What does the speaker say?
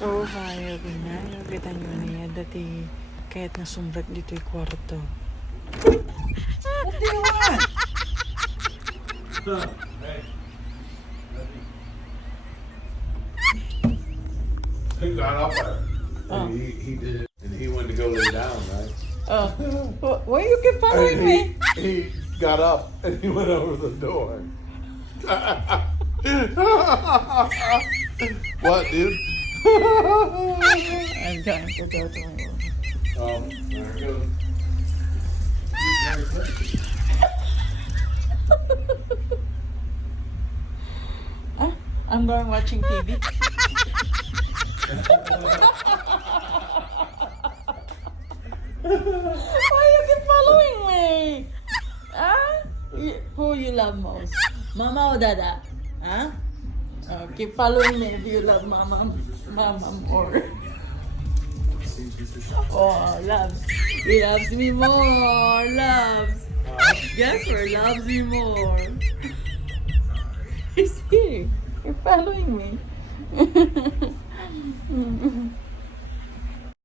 Oh, hayag na. Kita nyo niya. Dati kahit nasumbrag dito yung kwarto. What do you want? He got up there. Oh. He did it, and he went to go lay down, right? Oh, why you keep following And me? he got up and he went over the door. What, dude? I'm trying to go to my room. There it goes. Ah, I'm going watching TV. Why you keep following me? Ah? Who you love most? Mama or Dada? Huh? Oh, keep following me if you love Mama more. Oh, loves. He loves me more. Loves. Jasper loves me more. He's here. You're following me.